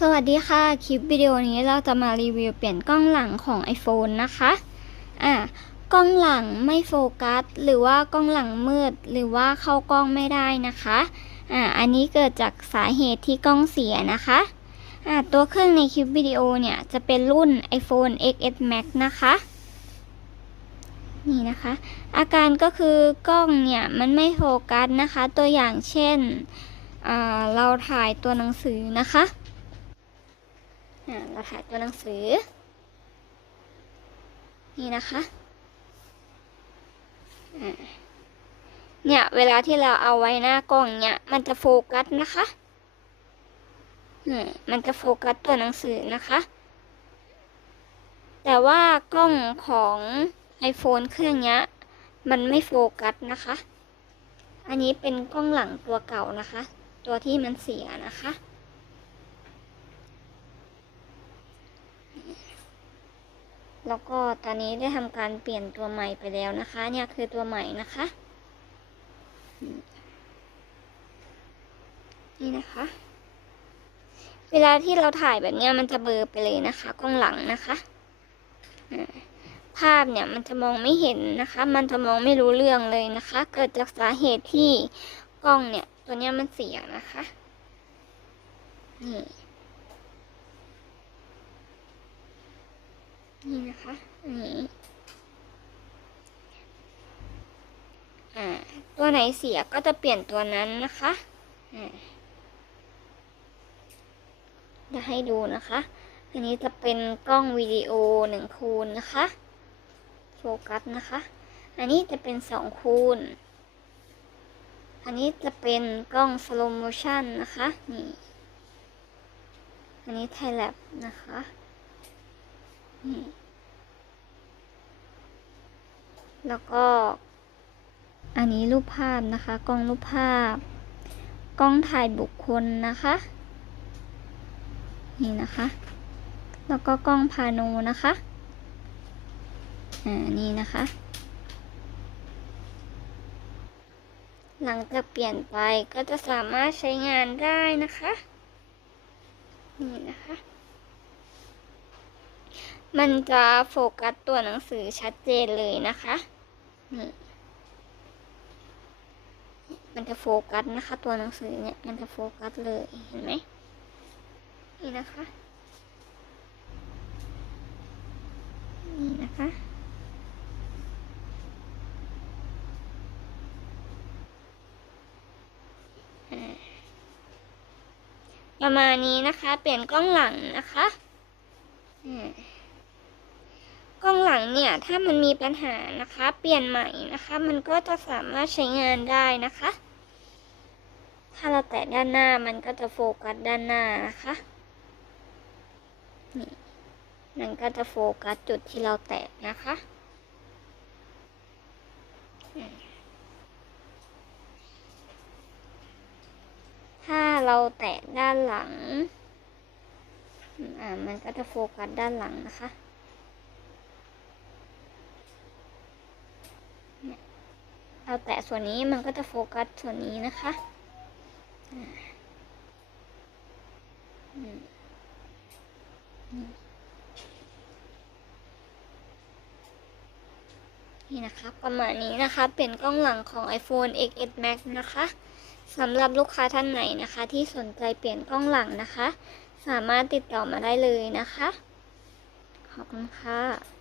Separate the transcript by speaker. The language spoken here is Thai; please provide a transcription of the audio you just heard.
Speaker 1: สวัสดีค่ะ คลิปวิดีโอนี้เราจะมารีวิวเปลี่ยนกล้องหลังของ iPhone นะคะ อ่ากล้องหลังไม่โฟกัส หรือว่ากล้องหลังมืด หรือว่าเข้ากล้องไม่ได้นะคะ อ่าอันนี้เกิดจากสาเหตุที่กล้องเสียนะคะ อ่าตัวเครื่องในคลิปวิดีโอเนี่ยจะเป็นรุ่น iPhone XS Max นะคะ นี่นะคะ อาการก็คือกล้องเนี่ยมันไม่โฟกัสนะคะ ตัวอย่างเช่น เราถ่ายตัวหนังสือนะคะ เราถ่ายตัวหนังสือ นี่นะคะเนี่ย เวลาที่เราเอาไว้หน้ากล้องเนี่ย มันจะโฟกัสนะคะมมันจะโฟกัสตัวหนังสือนะคะ แต่ว่ากล้องของ iPhone เครื่องเนี้ยมันไม่โฟกัสนะคะ อันนี้เป็นกล้องหลังตัวเก่านะคะ ตัวที่มันเสียนะคะ แล้วก็ตอนนี้ได้ทำการเปลี่ยนตัวใหม่ไปแล้วนะคะ เนี่ยคือตัวใหม่นะคะ นี่นะคะ เวลาที่เราถ่ายแบบเนี้ยมันจะเบลอไปเลยนะคะกล้องหลังนะคะภาพเนี่ยมันจะมองไม่เห็นนะคะ มันจะมองไม่รู้เรื่องเลยนะคะ เกิดจากสาเหตุที่กล้องเนี่ย ตัวเนี้ยมันเสียนะคะนี่ นี่นะคะนี่ตัวไหนเสียก็จะเปลี่ยนตัวนั้นนะคะจะให้ดูนะคะ อันนี้จะเป็นกล้องวิดีโอหนึ่งคูณนะคะ โฟกัสนะคะ อันนี้จะเป็นสองคูณ อันนี้จะเป็นกล้องสโลโมชันนะคะ นี่ อันนี้ไทแลบนะคะ แล้วก็ อันนี้รูปภาพนะคะ กล้องรูปภาพ กล้องถ่ายบุคคลนะคะ นี่นะคะ แล้วก็กล้องพาโนนะคะ อ่า นี่นะคะ หลังจากเปลี่ยนไปก็จะสามารถใช้งานได้นะคะ นี่นะคะ มันจะโฟกัสตัวหนังสือชัดเจนเลยนะคะนี่มันจะโฟกัสนะคะ ตัวหนังสือเนี่ยมันจะโฟกัสเลยเห็นไหมนี่นะคะ นี่นะคะประมาณนี้นะคะ เปลี่ยนกล้องหลังนะคะอ่ากล้องหลัง เนี่ยถ้ามันมีปัญหานะคะ เปลี่ยนใหม่นะคะ มันก็จะสามารถใช้งานได้นะคะ ถ้าเราแตะด้านหน้ามันก็จะโฟกัสด้านหน้านะคะนี่มันก็จะโฟกัสจุดที่เราแตะนะคะถ้าเราแตะด้านหลัง อ่า มันก็จะโฟกัสด้านหลังนะคะ เราแตะส่วนนี้มันก็จะโฟกัสส่วนนี้นะคะนี่นะคะประมาณนี้นะคะเป็นกล้องหลังของ iPhone XS Max นะคะสำหรับลูกค้าท่านไหนนะคะ ที่สนใจเปลี่ยนกล้องหลังนะคะ สามารถติดต่อมาได้เลยนะคะ ขอบคุณค่ะ